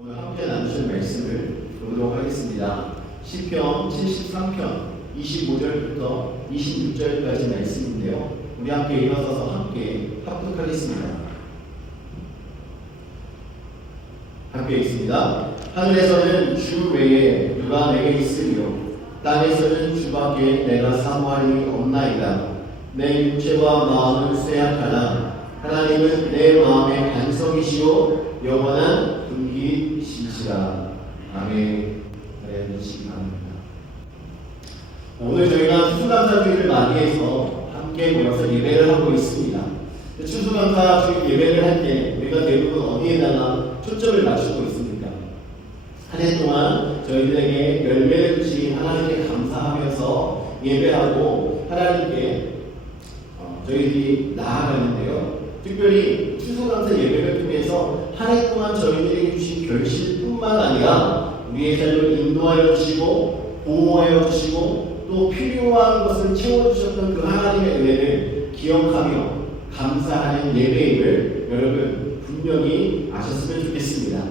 오늘 함께 나누실 말씀을 보도록 하겠습니다. 시편 73편 25절부터 26절까지 말씀인데요. 우리 함께 일어서서 함께 합독하겠습니다. 함께 있습니다. 하늘에서는 주 외에 누가 내게 있으리요, 땅에서는 주밖에 내가 사모하리 없나이다. 내 육체와 마음을 쇠약하나 하나님은 내 마음의 반석이시오 영원한 분기이시라. 아멘. 하나님 바랍니다. 오늘 저희가 추수감사주일을 맞이해서 함께 모여서 예배를 하고 있습니다. 추수감사주일 예배를 할 때 우리가 대부분 어디에다가 초점을 맞추고 있습니까? 한 해 동안 저희들에게 열매를 주신 하나님께 감사하면서 예배하고 하나님께 저희들이 나아가는데요. 특별히 추수감사 예배를 통해서 한 해 동안 저희들에게 주신 결실뿐만 아니라 우리의 삶을 인도하여 주시고 보호하여 주시고 또 필요한 것을 채워주셨던 그 하나님의 은혜를 기억하며 감사하는 예배임을 여러분 분명히 아셨으면 좋겠습니다.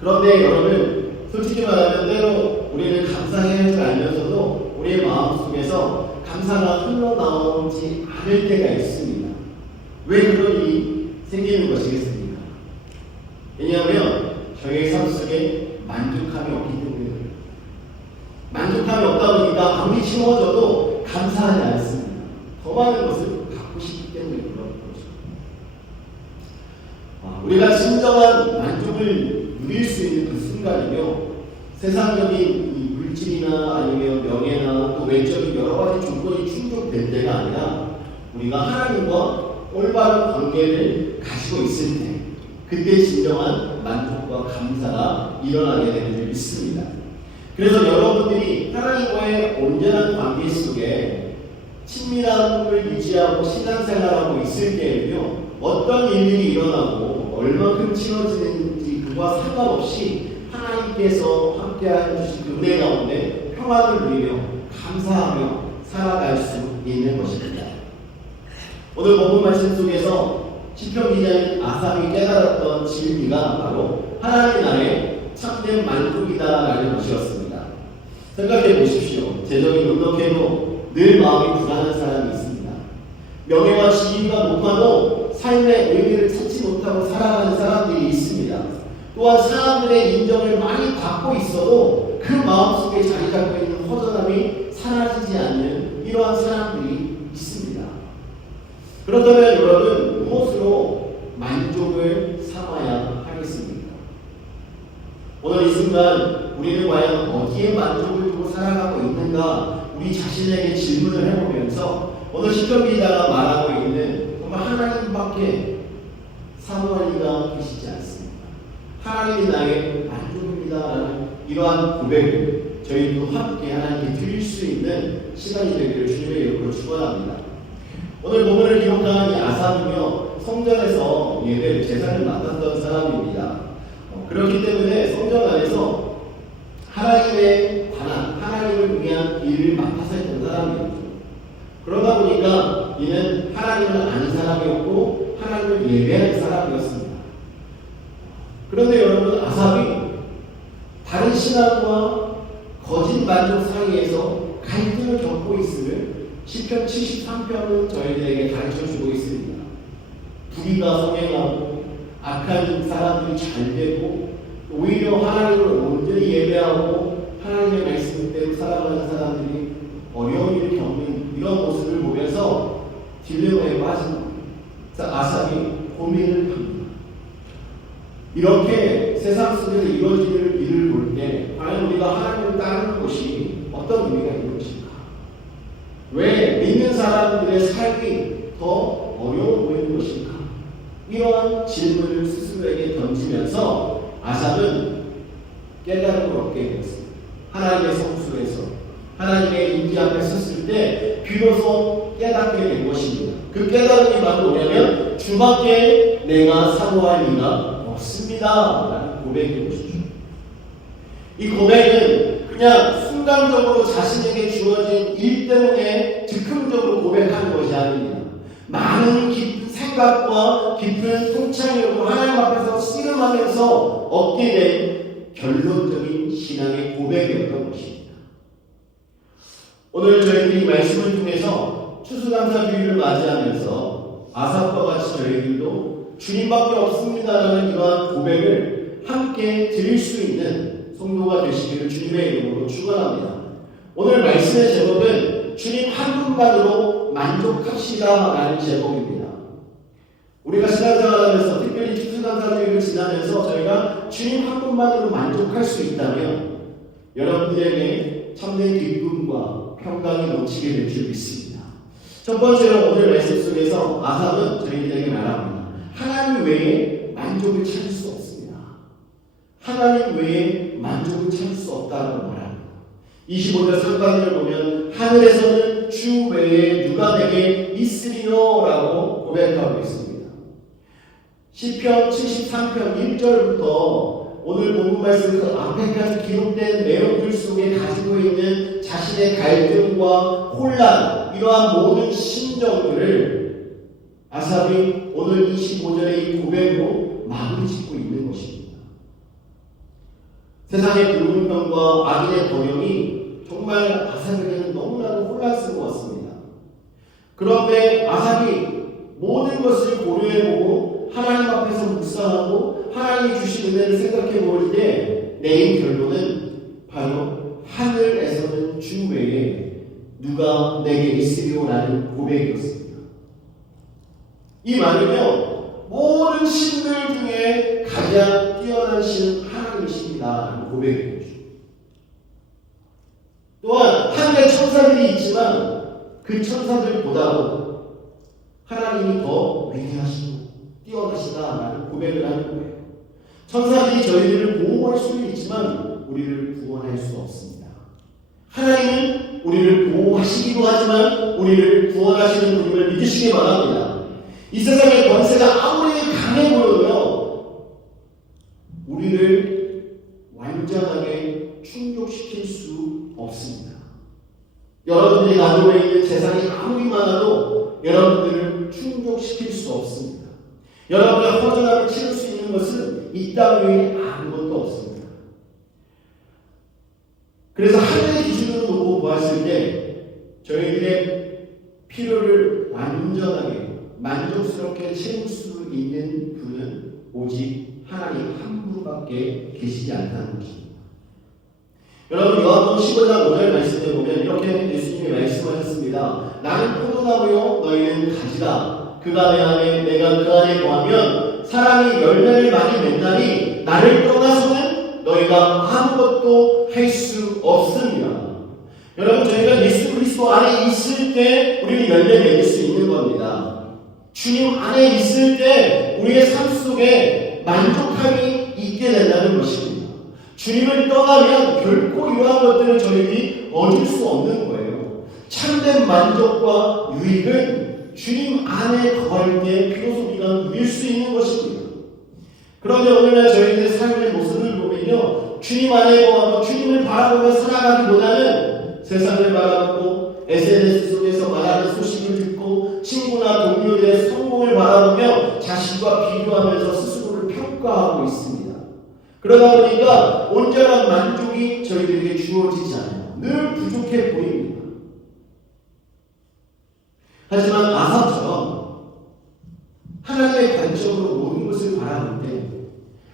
그런데 여러분, 솔직히 말하면 때로 우리는 감사해야 할 줄 알면서도 우리의 마음속에서 감사가 흘러나오지 않을 때가 있습니다. 왜 그런 일이 생기는 것이겠습니까? 왜냐하면 저희의 삶 속에 만족함이 없기 때문에, 만족함이 없다 보니까 아무리 채워져도 감사하지 않습니다. 더 많은 것을 갖고 싶기 때문에 그런 거죠. 우리가 진정한 만족을 누릴 수 있는 그 순간이며, 세상적인 이 물질이나 아니면 명예나 또 외적인 여러 가지 조건이 충족될 때가 아니라 우리가 하나님과 올바른 관계를 가지고 있을 때, 그때 진정한 만족과 감사가 일어나게 되는 줄 믿습니다. 그래서 여러분들이 하나님과의 온전한 관계 속에 친밀함을 유지하고 신앙생활하고 있을 때에는요, 어떤 일들이 일어나고 얼마큼 치러지는지 그와 상관없이 하나님께서 함께하여 주신 그 은혜 가운데 평안을 누리며 감사하며 살아갈 수 있는 것입니다. 오늘 본문 말씀 속에서 시편 기자인 아삽이 깨달았던 진리가 바로 하나님 안에 참된 만족이다라는 것이었습니다. 생각해 보십시오. 재정이 넉넉해도 늘 마음이 불안한 사람이 있습니다. 명예와 지위가 높아도 삶의 의미를 찾지 못하고 살아가는 사람들이 있습니다. 또한 사람들의 인정을 많이 받고 있어도 그 마음속에 자리 잡고 있는 허전함이 사라지지 않는 이러한 사람들이 있습니다. 그렇다면 여러분, 무엇으로 만족을 삼아야 하겠습니까? 오늘 이 순간 우리는 과연 어디에 만족을 두고 살아가고 있는가, 우리 자신에게 질문을 해보면서 오늘 시편 기자가 말하고 있는 정말 하나님밖에 사모할 이가 계시지 않습니다. 하나님이 나의 만족입니다라는 이러한 고백을 저희도 함께 하나님께 드릴 수 있는 시간이 되기를 주님의 이름으로 축원합니다. 오늘 본문을 기록한 이 아삽이며 성전에서 예배 제사를 맡았던 사람입니다. 그렇기 때문에 성전 안에서 하나님의 관한, 하나님을 위한 일을 맡아서 했던 사람이었죠. 그러다 보니까 이는 하나님을 아는 사람이었고 하나님을 예배하는 사람이었습니다. 그런데 여러분, 아삽이 다른 신앙과 거짓 만족 사이에서 갈등을 겪고 있음을 시편 73편은 저희들에게 가르쳐주고 있습니다. 부귀가 성행하고 악한 사람들이 잘 되고 오히려 하나님을 온전히 예배하고 하나님의 말씀대로 살아가는 사람들이 어려운 일을 겪는 이런 모습을 보면서 딜레마에 빠진 겁니다. 아삽이 고민을 합니다. 이렇게 세상 속에서 이루어지는 일을 볼 때 과연 우리가 하나님을 따르는 것이 어떤 의미가 있는 것인가? 왜 믿는 사람들의 삶이 더 어려워 보이는 것인가? 이러한 질문을 스스로에게 던지면서 아삽은 깨달음을 얻게 되었습니다. 하나님의 성수에서 하나님의 임재 앞에 섰을 때 비로소 깨닫게 된 것입니다. 그 깨달음이 바로 뭐냐면 주밖에 내가 사모할 이가 없습니다 라는 고백인 것이죠. 이 고백은 그냥 순간적으로 자신에게 주어진 일 때문에 즉흥적으로 고백하는 것이 아닙니다. 많은 깊은 생각과 깊은 통찰력으로 하나님 앞에서 씨름 실천하면서 얻게 된 결론적인 신앙의 고백이었던 것입니다. 오늘 저희들이 말씀을 통해서 추수감사주일을 맞이하면서 아삽과 같이 저희들도 주님밖에 없습니다라는 이러한 고백을 함께 드릴 수 있는 성도가 되시기를 주님의 이름으로 축원합니다. 오늘 말씀의 제목은 주님 한 분만으로 만족합시다라는 제목입니다. 우리가 신앙생활하면서 특별히 추수감사주일을 지나면서 저희가 주님 한 분만으로 만족할 수 있다면 여러분들에게 참된 기쁨과 평강이 넘치게 될 줄 믿습니다. 첫 번째로 오늘 말씀 속에서 아삽은 저희들에게 말합니다. 하나님 외에 만족을 찾을 수 없습니다. 하나님 외에 만족을 찾을 수 없다고 말합니다. 25절 상반절을 보면 하늘에서는 주 외에 누가 내게 있으리요? 라고 고백하고 있습니다. 시편 73편 1절부터 오늘 본문 말씀 그 앞에까지 기록된 내용들 속에 가지고 있는 자신의 갈등과 혼란, 이러한 모든 심정들을 아삽이 오늘 25절의 이 고백으로 마무리 짓고 있는 것입니다. 세상의 불공평과 악인의 번영이 정말 아삽에게는 너무나도 혼란스러웠습니다. 그런데 아삽이 모든 것을 고려해보고 하나님 앞에서 묵상하고 하나님이 주신 은혜를 생각해 볼 때 내린 결론은 바로 하늘에서는 주 외에 누가 내게 있으리요? 라는 고백이었습니다. 이 말은요, 모든 신들 중에 가장 뛰어난 신은 하나님이십니다 라는 고백이었죠. 또한 하늘에 천사들이 있지만 그 천사들보다도 하나님이 더 위대하시고 뛰어나시다라는 고백을 하는 거예요. 천사들이 저희들을 보호할 수는 있지만 우리를 구원할 수 없습니다. 하나님은 우리를 보호하시기도 하지만 우리를 구원하시는 분임을 믿으시기 바랍니다. 이 세상의 권세가 아무리 강해 보여도요, 우리를 완전하게 충족시킬 수 없습니다. 여러분들이 가지고 있는 재산이 아무리 많아도 여러분들을 충족시킬 수 없습니다. 여러분의 허전함을 채울 수 있는 것은 이 땅 외에 아무것도 없습니다. 그래서 하늘의 기준으로 놓고 보았을 때 저희들의 필요를 완전하게 만족스럽게 채울 수 있는 분은 오직 하나님 한 분밖에 계시지 않다는 것입니다. 여러분 요한복음 15장 5절 말씀에 보면 이렇게 예수님이 말씀하셨습니다. 나는 포도나무요 너희는 가지라. 그가 내 안에 내가 그 안에 거하면 사람이 열매를 많이 맺나니 나를 떠나서는 너희가 아무것도 할 수 없습니다. 여러분 저희가 예수 그리스도 안에 있을 때 우리는 열매 맺을 수 있는 겁니다. 주님 안에 있을 때 우리의 삶 속에 만족함이 있게 된다는 것입니다. 주님을 떠나면 결코 이러한 것들을 저희들이 얻을 수 없는 거예요. 참된 만족과 유익은 주님 안에 거할 때 비로소 우리가 누릴 수 있는 것입니다. 그런데 오늘날 저희들의 삶의 모습을 보면요, 주님 안에 거하고 주님을 바라보며 살아가기보다는 세상을 바라보고 SNS 속에서 말하는 소식을 듣고 친구나 동료들의 성공을 바라보며 자신과 비교하면서 스스로를 평가하고 있습니다. 그러다 보니까 온전한 만족이 저희들에게 주어지지 않아요. 늘 부족해 보입니다. 하지만 아삽처럼 하나님의 관점으로 모든 것을 바라볼 때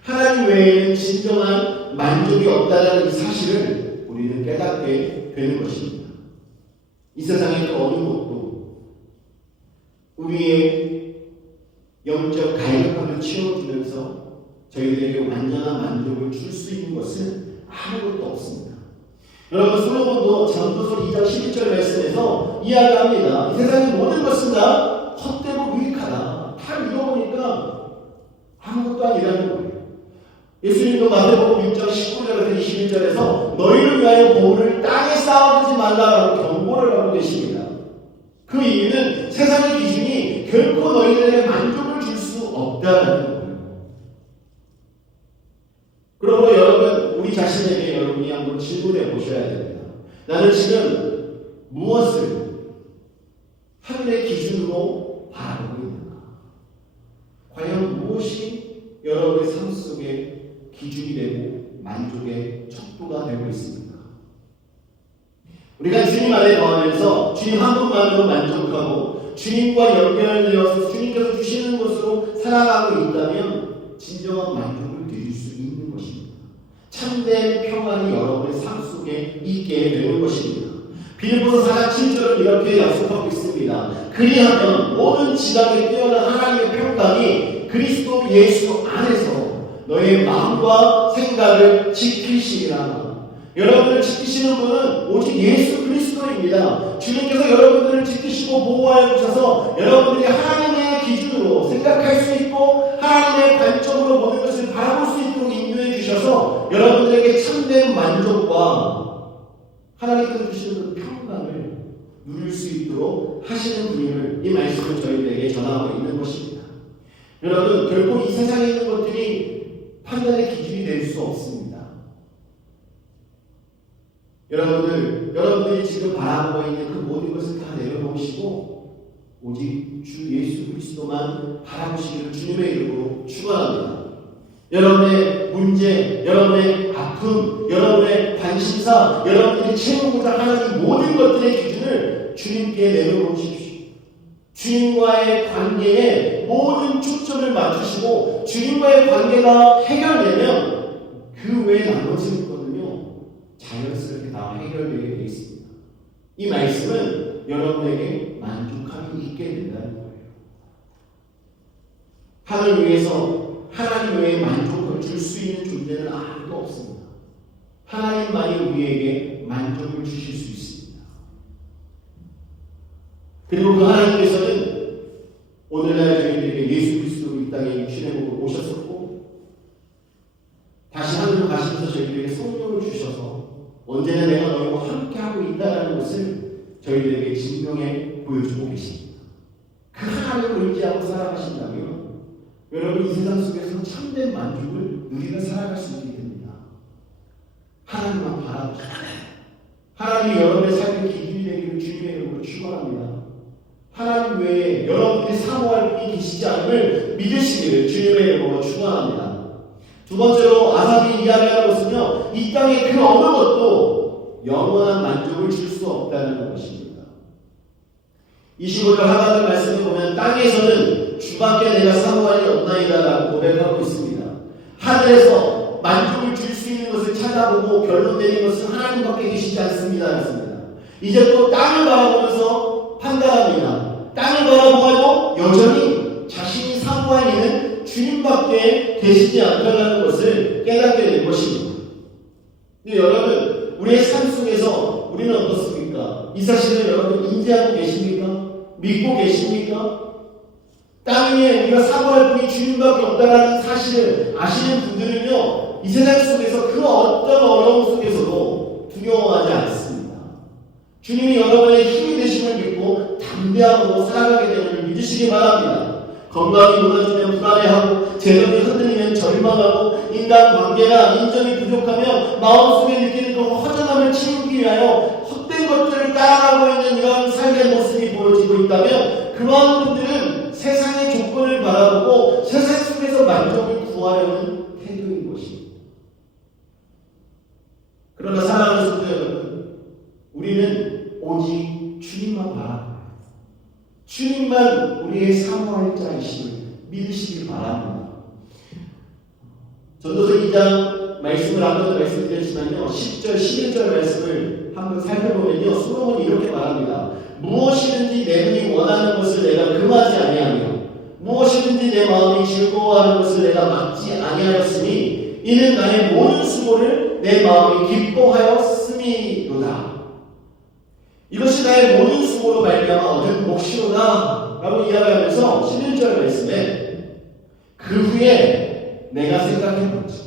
하나님 외에는 진정한 만족이 없다는 이 사실을 우리는 깨닫게 되는 것입니다. 이 세상의 그 어느 것도 우리의 영적 갈급함을 채워주면서 저희들에게 완전한 만족을 줄 수 있는 것은 아무것도 없습니다. 여러분 솔로몬도 잠언서 2장 11절 말씀에서 이야기합니다. 이 세상의 모든 것은 다 헛되고 유익하다. 다 읽어보니까 아무것도 아니라는 거예요. 예수님도 마태복음 6장 19절에서 21절에서 너희를 위하여 보물을 땅에 쌓아두지 말라라고 경고를 하고 계십니다. 그 이유는 세상의 기준이 결코 너희들에게 만족을 줄 수 없다는 거예요. 그러므로 여러분 우리 자신에게 여러분이 한번 질문해 보셔야 됩니다. 나는 지금 무엇을 하늘의 기준으로 바라보고 있는가? 과연 무엇이 여러분의 삶 속에 속에 기준이 되고 만족의 척도가 되고 있습니다. 우리가 주님 안에 거하면서 주님 한 분만으로 만족하고 주님과 연결되어서 주님께서 주시는 것으로 살아가고 있다면 진정한 만족을 드릴 수 있는 것입니다. 참된 평안이 여러분의 삶 속에 있게 되는 것입니다. 빌립보서 4장 7절은 이렇게 약속하고 있습니다. 그리하면 모든 지각에 뛰어난 하나님의 평강이 그리스도 예수 안에서 너의 마음과 생각을 지키시리라. 여러분을 지키시는 분은 오직 예수 그리스도입니다. 주님께서 여러분들을 지키시고 보호하여 주셔서 여러분들이 하나님의 기준으로 생각할 수 있고 하나님의 관점으로 모든 것을 바라볼 수 있도록 인도해 주셔서 여러분들에게 참된 만족과 하나님께서 주시는 그 평강을 누릴 수 있도록 하시는 분임을 이 말씀을 저희들에게 전하고 있는 것입니다. 여러분, 결코 이 세상에 있는 것들이 판단의 기준이 될 수 없습니다. 여러분들이 지금 바라보고 있는 그 모든 것을 다 내려놓으시고 오직 주 예수 그리스도만 바라보시기를 주님의 이름으로 축원합니다. 여러분의 문제, 여러분의 아픔, 여러분의 관심사, 여러분들이 채우고자 하는 모든 것들의 기준을 주님께 내려놓으십시오. 주님과의 관계에 모든 초점을 맞추시고 주님과의 관계가 해결되면 그 외에 나머지는 자연스럽게 다 해결되게 되어 있습니다. 이 말씀은 여러분에게 만족함이 있게 된다는 거예요. 하늘 위에서 하나님 외에 만족을 줄 수 있는 존재는 아무도 없습니다. 하나님만이 우리에게 만족을 주실 수 있습니다. 그리고 그 하나님께서는 오늘날 저희들에게 예수 그리스도로 이 땅에 육신의 몸으로 오셨었고 다시 하늘로 가시면서 저희들에게 성령을 주셔서 언제나 내가 너희와 함께하고 있다는 것을 저희들에게 증명해 보여주고 계십니다. 그 하나님을 의지하고 살아가신다면 여러분 이 세상 속에서 참된 만족을 누리며 살아갈 수 있게 됩니다. 하나님만 바라보십시오. 하나님이 여러분의 삶의 기준이 되기를 주님의 이름으로 축원합니다. 하나님 외에 여러분들이 사모할 분이 계시지 않음을 믿으시기를 주님의 이름으로 축원합니다. 두 번째로 아삽이 이야기하는 것은요, 이 땅의 그 어느 것도 영원한 만족을 줄 수 없다는 것입니다. 25절 하반절 말씀을 보면 땅에서는 주밖에 내가 사모할 일 없나이다 라고 고백하고 있습니다. 하늘에서 만족을 줄 수 있는 것을 찾아보고 결론 내린 것은 하나님밖에 계시지 않습니다. 했습니다. 이제 또 땅을 바라보면서 판단합니다. 땅을 바라보아도 여전히 자신이 사모할 일은 주님밖에 계시지 않다는 것을 깨닫게 된 것입니다. 근데 여러분, 우리의 삶 속에서 우리는 어떻습니까? 이 사실을 여러분 인지하고 계십니까? 믿고 계십니까? 땅 위에 우리가 사모할 분이 주님밖에 없다는 사실을 아시는 분들은요, 이 세상 속에서 그 어떤 어려움 속에서도 두려워하지 않습니다. 주님이 여러분의 힘이 되심을 믿고 담대하고 살아가게 되는 줄 믿으시기 바랍니다. 건강이 무너지면 불안해하고 재정이 흔들리면 절망하고 인간관계나 인정이 부족하며 마음속에 느끼는 그 허전함을 채우기 위하여 헛된 것들을 따라가고 있는 이런 삶의 모습이 보여지고 있다면 그러한 분들은 세상의 조건을 바라보고 세상 속에서 만족을 구하려는 태도인 것입니다. 그러나 사랑하는 성도 여러분, 우리는 오직 주님만 바라봅니다. 주님만 우리의 사모할 자이심을 믿으시길 바랍니다. 전도서 2장 말씀을 아까도 말씀드렸지만요, 10절, 11절 말씀을 한번 살펴보면요, 솔로몬이 이렇게 말합니다. 무엇이든지 내 눈이 원하는 것을 내가 금하지 아니하며 무엇이든지 내 마음이 즐거워하는 것을 내가 막지 아니하였으니 이는 나의 모든 수고를 내 마음이 기뻐하였음이로다. 이것이 나의 모든 수고로 말미암아 얻은 몫이로다 라고 이야기하면서 11절 말씀에 그 후에 내가 생각해보지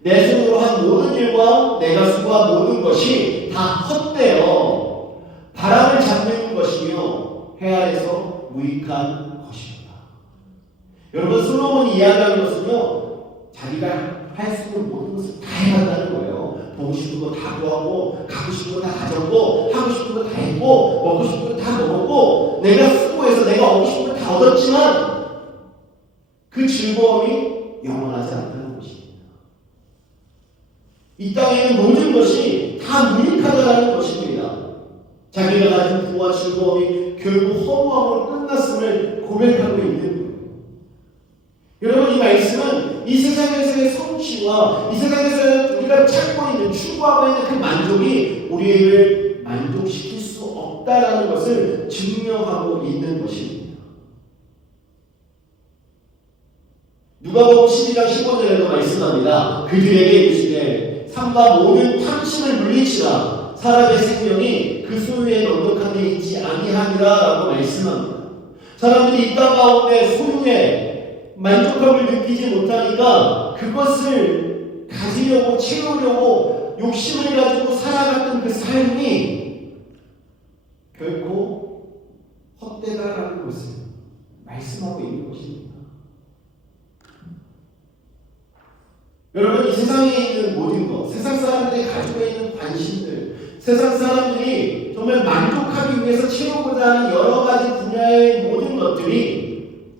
내 손으로 한 모든 일과 내가 수고한 모든 것이 다 헛되어 바람을 잡는 것이며 해 아래서 무익한 것이로다. 여러분, 솔로몬이 이야기하는 것은요, 자기가 할 수 있는 모든 것을 다 해간다는 거예요. 보고 싶은 거 다 구하고, 갖고 싶은 거 다 가졌고, 하고 싶은 거 다 했고, 먹고 싶은 거 다 먹었고, 내가 수고해서 내가 얻고 싶은 거 다 얻었지만 그 즐거움이 영원하지 않다는 것입니다. 이 땅에 있는 모든 것이 다 무익하다는 것입니다. 자기가 가진 부와 즐거움이 결국 허무함으로 끝났음을 고백하고 있는 거예요. 여러분, 이 말씀은 이 세상에서의 성취와 이 세상에서 우리가 찾고 있는, 추구하고 있는 그 만족이 우리를 만족시킬 수 없다라는 것을 증명하고 있는 것입니다. 누가복음 12장 15절에도 말씀합니다. 그들에게 이르시되 삼가 모든 탐심을 물리치라 사람의 생명이 그 소유에 넉넉한 데 있지 아니하니라 라고 말씀합니다. 사람들이 이 땅 가운데 소유에 만족감을 느끼지 못하니까 그것을 가지려고 채우려고 욕심을 가지고 살아갔던 그 삶이 결코 헛되다라는 것을 말씀하고 있는 것입니다. 여러분, 이 세상에 있는 모든 것, 세상 사람들이 가지고 있는 관심들, 세상 사람들이 정말 만족하기 위해서 채우고자 하는 여러 가지 분야의 모든 것들이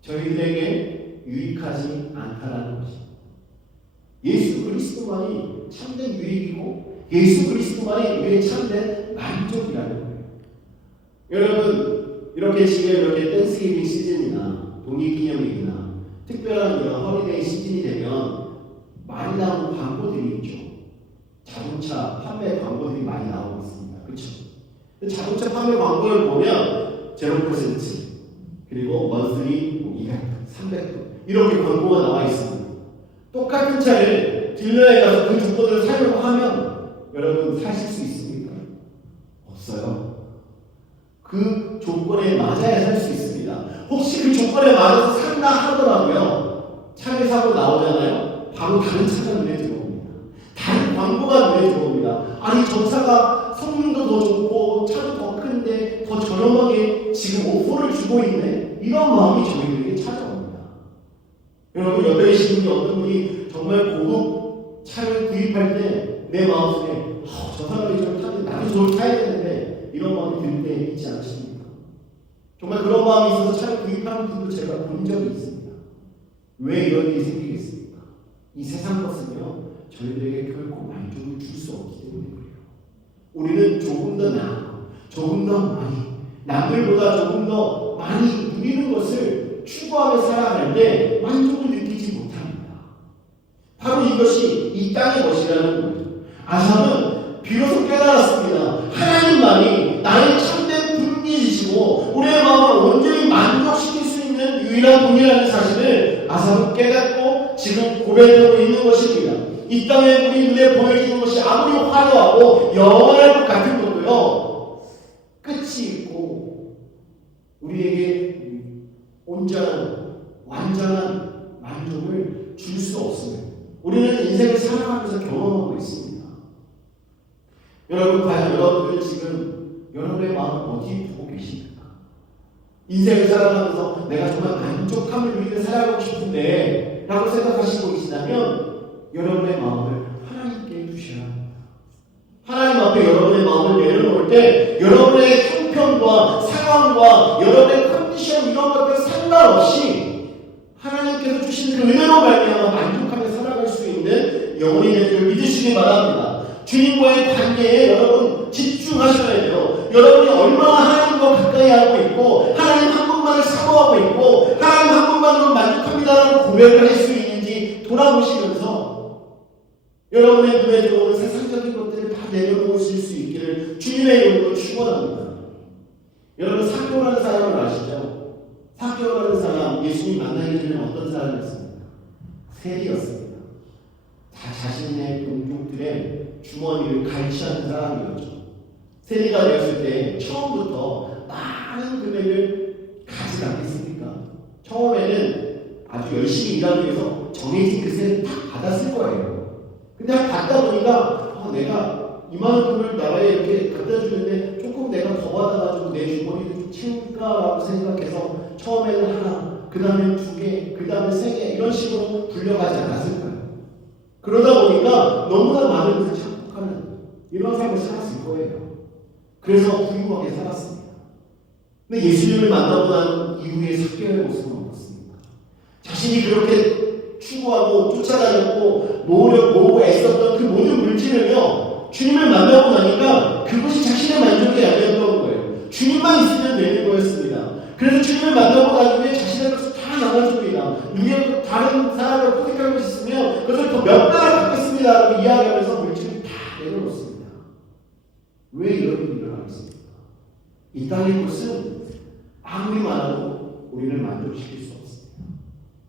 저희들에게 유익하지 않다라는 것입니다. 예수 그리스도만이 참된 유익이고 예수 그리스도만이 우리의 참된 만족이라는 거예요. 여러분, 이렇게 지금 이렇게 땡스기빙 시즌이나 독립기념일이나 특별한 이런 허리데이 시즌이 되면 많이 나오는 광고들이 있죠. 자동차 판매 광고들이 많이 나오고 있습니다. 그렇죠? 자동차 판매 광고를 보면 0% 그리고 먼슬리 200, 300 이렇게 광고가 나와 있습니다. 똑같은 차를 딜러에 가서 그 조건을 사려고 하면 여러분 사실 수 있습니까? 없어요. 그 조건에 맞아야 살 수 있습니다. 혹시 그 조건에 맞아서 산다 하더라고요. 차를 사고 나오잖아요. 바로 다른 차가 눈에 들어옵니다. 다른 광고가 눈에 들어옵니다. 아니, 저 차가 성능도 더 좋고 차도 더 큰데 더 저렴하게 지금 오퍼를 주고 있네. 이런 마음이 저희들에게 찾아옵니다. 여러분, 옆에 계신 분이 어떤 분이 정말 고급 차를 구입할 때 내 마음속에 저 사람이 저를 타는데 나도 저를 타야 되는데 이런 마음이 들 때 있지 않습니까? 정말 그런 마음이 있어서 차를 구입하는 분도 제가 본 적이 있습니다. 왜 이런 일이 생기겠습니까? 이 세상 것은요, 저희들에게 결코 만족을 줄 수 없기 때문에 그래요. 우리는 조금 더 나아, 조금 더 많이, 남들보다 조금 더 많이 누리는 것을 추구하며 살아갈 때 만족을 느끼지 못합니다. 바로 이것이 이 땅의 것이라는 거예요. 아삽은 비로소 깨달았습니다. 하나님만이 나의 참된 분이시고 우리의 마음을 온전히 만족시킬 수 있는 유일한 분이라는 사실을 아삽은 깨닫고 지금 고백하고 있는 것입니다. 이 땅에 우리 눈에 보여지는 것이 아무리 화려하고 영원할 것 같은 것도요, 끝이 있고 우리에게 온전한 완전한 만족을 줄 수 없습니다. 우리는 인생을 살아가면서 경험하고 있습니다. 여러분, 과연 여러분들 지금 여러분의 마음을 어디에 두고 계십니까? 인생을 살아가면서 내가 정말 만족함을 누리며 살아가고 싶은데 라고 생각하시고 계시다면 여러분의 마음을 하나님께 두셔야 합니다. 하나님 앞에 여러분의 마음을 내려놓을 때 여러분의 형편과 상황과 여러분의 컨디션 이런 것들 상관없이 하나님께서 주신 그 은혜로 말미암아 만족하며 살아갈 수 있는 영혼이 되는 줄 믿으시기 바랍니다. 주님과의 관계에 여러분 집중하셔야 돼요. 여러분이 얼마나 하나님과 가까이 하고 있고 하나님 한 분만을 사모하고 있고 하나님 한 분만으로 만족합니다라는 고백을 할 수 있는지 돌아보시면서 여러분의 눈에 들어오는 세상적인 것들을 다 내려놓으실 수 있기를 주님의 이름으로 축원합니다. 여러분, 사개오라는 사람을 아시죠? 사개오라는 사람, 예수님 만나기 전에 어떤 사람이었습니까? 세리였습니다. 다 자신의 동족들의 주머니를 갈취하는 사람이었죠. 세리가 되었을 때 처음부터 많은 금액을 가져가겠습니까? 처음에는 아주 열심히 일하기 위해서 정해진 그 세를 다 받았을 거예요. 근데 받다 보니까 내가 이만큼을 나라에 이렇게 갖다 주는데 조금 내가 더 받아가지고 내 주머니를 좀 채울까라고 생각해서 처음에는 하나, 그 다음에 2개, 그 다음에 3개 이런 식으로 불려가지 않았을 거예요. 그러다 보니까 너무나 많은 것을 착복하는 이런 삶을 살았을 거예요. 그래서 부유하게 살았습니다. 근데 예수님을 만나고 난 이후에 사개오의 모습은 어떻습니까? 자신이 그렇게 추구하고 쫓아다녔고 모으고 애썼던 그 모든 물질을요, 주님을 만나고 나니까 그것이 자신의 만족이 아니었던 거예요. 주님만 있으면 되는 거였습니다. 그래서 주님을 만나고 난 후에 자신의 것을 다 나눠줍니다. 누가 다른 사람을 포기할 것이 있으면 그것을 더 몇 배로 갚겠습니다 라고 이야기하면서 물질을 다 내려놓습니다. 왜 이런 일이 일어나겠습니까? 이 땅의 것은 아무리 많아도 우리를 만족시킬 수 없습니다.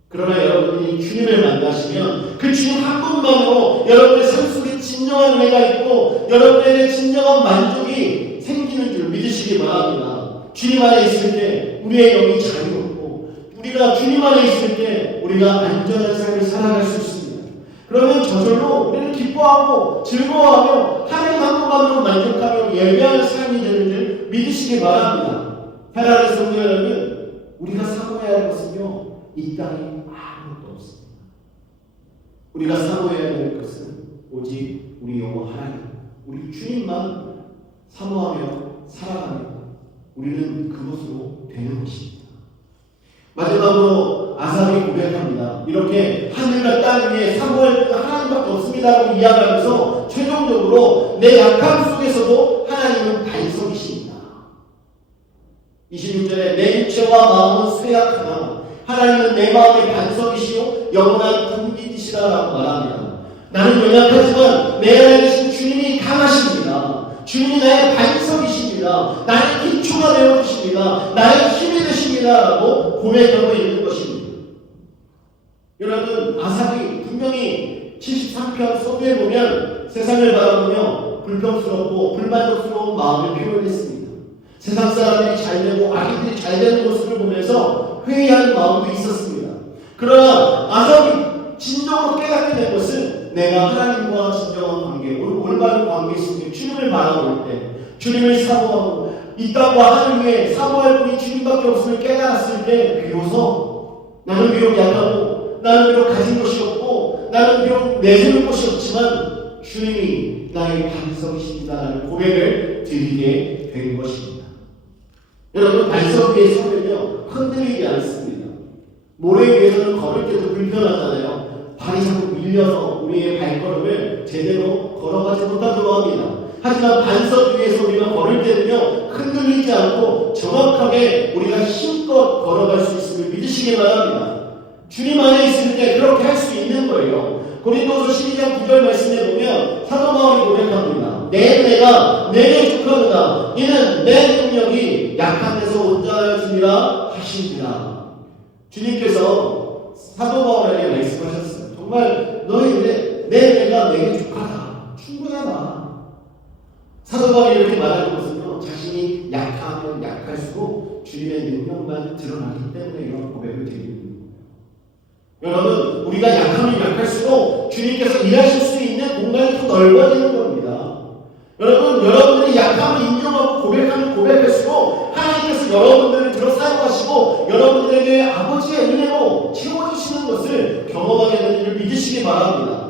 그러나 여러분이 주님을 만나시면 그 주님 한 분만으로 여러분의 삶 속에 진정한 은혜가 있고 여러분에게 진정한 만족이 생기는 줄 믿으시기 바랍니다. 주님 안에 있을 때 우리의 영이 자유롭고 우리가 주님 안에 있을 때 우리가 안전한 삶을 살아갈 수 있습니다. 그러면 저절로 우리는 기뻐하고 즐거워하며 하나님 한 분만으로 만족하며 예배하는 삶이 되는 줄 믿으시기 바랍니다. 사랑하는 성도 여러분, 우리가 사모해야 할 것은요, 이 땅에 아무것도 없습니다. 우리가 사모해야 할 것은 오직 우리 여호와 하나님, 우리 주님만 사모하며 살아가면 우리는 그것으로 되는 것입니다. 마지막으로 아삽이 고백합니다. 이렇게 하늘과 땅 위에 사모할 것 하나님밖에 없습니다라고 이야기하면서 최종적으로 내 약함 속에서도 하나님은 반석이십니다. 26절에 내 육체와 마음은 쇠약하나 하나님은 내 마음의 반석이시요 영원한 분깃이시라라고 말합니다. 나는 연약하지만 내 안에 계신 주님이 강하십니다. 주님이 나의 반석이십니다. 나의 기초가 되어주십니다. 나의 힘이 되십니다 라고 고백하고 있는 것입니다. 여러분, 아삽이 분명히 73편 서두에 보면 세상을 바라보며 불평스럽고 불만족스러운 마음을 표현했습니다. 세상 사람들이 잘되고 아기들이 잘되는 모습을 보면서 회의하는 마음도 있었습니다. 그러나 아삽이 진정으로 깨닫게 된 것은 내가 하나님과 진정한 관계, 올바른 관계 속에 주님을 바라볼 때, 주님을 사모하고 이 땅과 하늘 위에 사모할 분이 주님밖에 없음을 깨달았을 때 비로소 나는 비록 약하고 나는 비록 가진 것이 없고 나는 비록 내세울 것이 없지만 주님이 나의 반석이십니다라는 고백을 드리게 된 것입니다. 여러분, 반석 위에 서면요 흔들리지 않습니다. 모래 위에서는 걸을 때도 불편하잖아요. 발이 자꾸 밀려서 우리의 발걸음을 제대로 걸어가지 못하도록 합니다. 하지만 반석 위에서 우리가 걸을 때는요 흔들리지 않고 정확하게 우리가 힘껏 걸어갈 수 있음을 믿으시기 바랍니다. 주님 안에 있을 때 그렇게 할 수 있는 거예요. 고린도서 12장 9절 말씀에 보면 사도 바울이 고백합니다. 내 은혜가 내게 족하도다. 이는 내 능력이 약한 데서 온전하여지니라 하십니다. 주님께서 사도 바울에게 말씀하셨어요. 정말 너의 은혜, 내 은혜가 내게 족하다. 충분하다. 사도 바울이 이렇게 말하는 것은요, 자신이 약하면 약할수록 주님의 능력만 드러나기 때문에 이런 고백을 드립니다. 여러분, 우리가 약하면 약할수록 주님께서 일하실 수 있는 공간이 더 넓어지는 겁니다. 여러분, 여러분들이 약함을 인정하고 고백하면 고백할수록 하나님께서 여러분들을 들어 사용하시고 여러분들에게 아버지의 은혜로 채워주시는 것을 경험하게 되는 줄 믿으시기 바랍니다.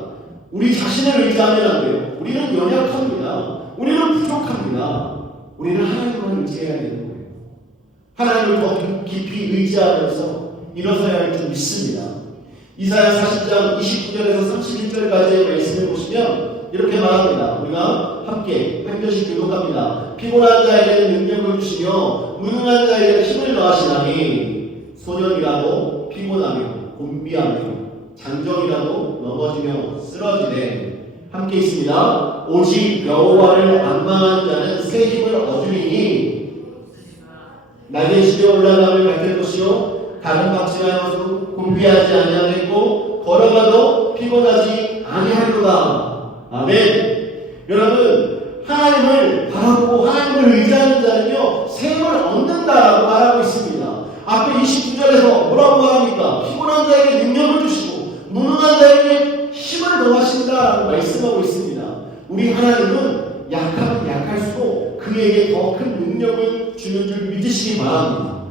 우리 자신을 의지하면 안 돼요. 우리는 연약합니다. 우리는 부족합니다. 우리는 하나님을 의지해야 되는 거예요. 하나님을 더 깊이 의지하면서 일어서야 할 줄 믿습니다. 이사야 40장 29절에서 31절까지의 말씀을 보시면 이렇게 말합니다. 우리가 함께 한 절씩 교독합니다. 피곤한 자에게는 능력을 주시며 무능한 자에게는 힘을 더하시나니 소년이라도 피곤하며 곤비하며 장정이라도 넘어지며 쓰러지되 함께 있습니다. 오직 여호와를 앙망한 자는 새 힘을 얻으리니 낮에 시에 올라감을 같을 것이요 다른 박진하여서 곤비하지 아니하겠고 걸어가도 피곤하지 아니하리로다. 아멘. 여러분, 하나님을 바라보고 하나님을 의지하는 자는요 새 힘을 얻는다라고 말하고 있습니다. 앞에 29절에서 뭐라고 말합니까? 피곤한 자에게 능력을 주시고 무능한 자에게 힘을 더하신다라고 말씀하고 있습니다. 우리 하나님은 약하면 약할수록 그에게 더 큰 능력을 주는 줄 믿으시기 바랍니다.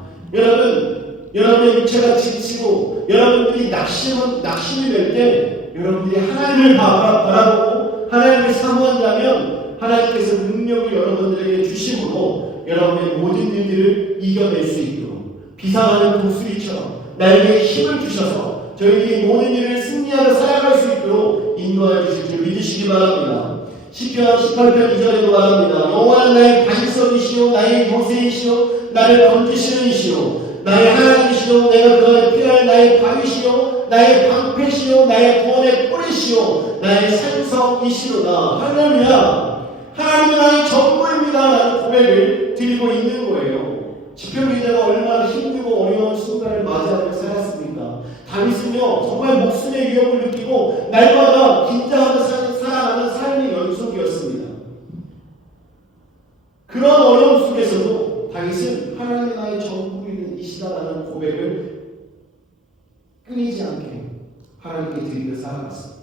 여러분의 육체가 지치고 여러분들이 낙심이 될 때 여러분들이 하나님을 바라보고 하나님을 사모한다면 하나님께서 능력을 여러분들에게 주심으로 여러분의 모든 일들을 이겨낼 수 있도록 비상하는 독수리처럼 날개에 힘을 주셔서 저희들이 모든 일을 승리하며 살아갈 수 있도록 인도하여 주실 줄 믿으시기 바랍니다. 시편 18편 2절에도 말합니다. 여호와는 나의 반석이시요 나의 요새이시요 나를 건지시는 이시요 나의 하나님이시요 내가 그 안에 피할 나의 바위시요 나의 방패시요 나의 구원의 뿌리시요 나의 산성이시로다. 할렐루야. 하나님은 나의 전부입니다 라는 고백을 드리고 있는 거예요. 시편 기자가 얼마나 힘들고 어려운 순간을 맞이하며 살았습니까? 다윗은요 정말 목숨의 위협을 느끼고 날마다 긴장하며 살아가는 삶의 연속이었습니다. 그런 어려움 속에서도 다윗은 하나님이 나의 전부이시다라는 고백을 끊이지 않게 하나님께 드리며 살아갔습니다.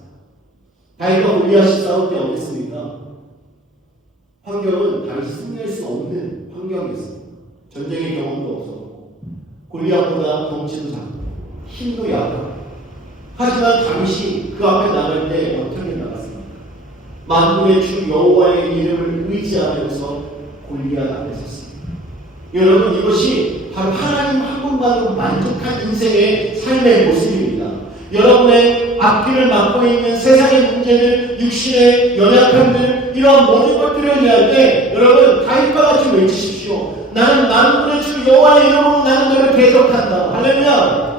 다윗과 골리앗이 싸울 때 어땠습니까? 환경은 다윗이 승리할 수 없는 환경이었습니다. 전쟁의 경험도 없었고 골리앗보다 덩치도 작고 힘도 약하고 하지만 다윗이 그 앞에 나갈 때 어떻게 나갔습니까? 만군의 주 여호와의 이름을 의지하면서 골리앗 앞에 섰습니다. 여러분 이것이 바로 하나님 한 분만으로 만족한 인생의 삶의 모습입니다. 여러분의 앞길을 막고 있는 세상의 문제들, 육신의 연약함들 이런 모든 것들을 위할 때 여러분 다윗과 같이 외치십시오. 나는 만군의 주 여호와의 이름으로 나는 너를 대적한다. 할렐루야.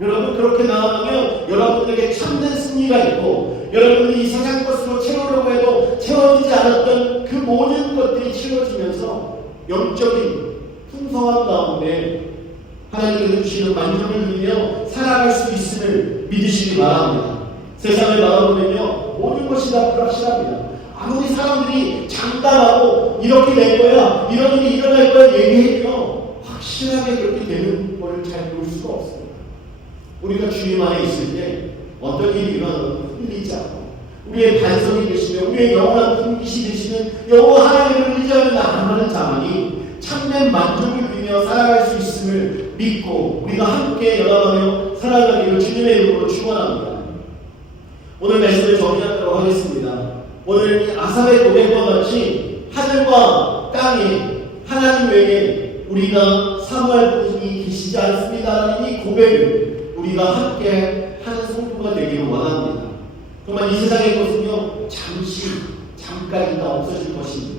여러분 그렇게 나아가면 여러분에게 참된 승리가 있고 여러분이 이 세상 것으로 채우려고 해도 채워지지 않았던 그 모든 것들이 채워지면서 영적인 풍성함 가운데 하나님께서 주시는 만족을 누리며 살아갈 수 있음을 믿으시기 바랍니다. 세상을 바라보면요 모든 것이 다 불확실합니다. 아무리 사람들이 장담하고 이렇게 될 거야 이런 일이 일어날 거야 얘기해도 확실하게 그렇게 되는 것을 잘 볼 수가 없습니다. 우리가 주님 안에 있을 때 어떤 일이 일어나도 흔들리지 않고 우리의 반석이 되시며 우리의 영원한 분깃이 되시는 여호와 하나님을 의지하는 나아가는 자만이 참된 만족을 누리며 살아갈 수 있음을 믿고 우리가 함께 연합하며 살아가기를 주님의 이름으로 축원합니다. 오늘 말씀을 정리하도록 하겠습니다. 오늘 이 아삽의 고백과 같이 하늘과 땅에 하나님 외에 우리가 사모할 분이 계시지 않습니다라는 이 고백을 우리가 함께 하는 성도가 되기를 원합니다. 정말 이 세상의 것은요 잠깐 있다 없어질 것입니다.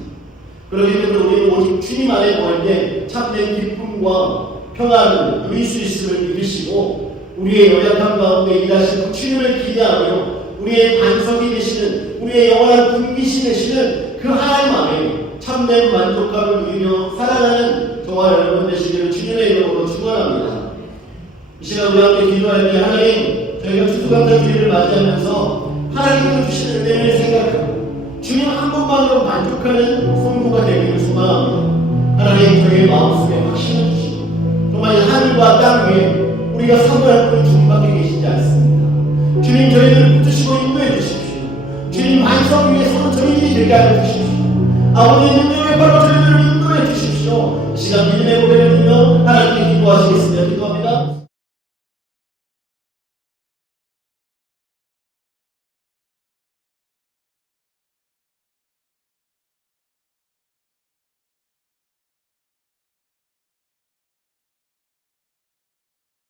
그렇기 때문에 우리는 오직 주님 안에 거할 때 참된 기쁨과 평안을 누릴 수 있음을 믿으시고 우리의 연약함 가운데 일하시는 그 주님을 기대하며 우리의 반석이 되시는 우리의 영원한 분깃이 되시는 그 하나님 안에 참된 만족감을 누리며 살아가는 저와 여러분 되시기를 주님의 이름으로 축원합니다. 이 시간 우리 함께 기도할 때 하나님 저희가 추수감사주일을 맞이하면서 하나님께서 주시는 은혜를 생각하고 주님 한 분만으로 만족하는 성도가 되기를 소망합니다. 하나님 저희의 마음속에 확신을 주시고 정말 이 하늘과 땅 위에 우리가 사모할 분이 주님밖에 계시지 않습니다. 주님 저희들을 붙드시고 인도해 주십시오. 주님 반석 위에 서는 저희들이 되게 하여 주십시오. 아버지 능력의 발로 저희들을 인도해 주십시오. 이 시간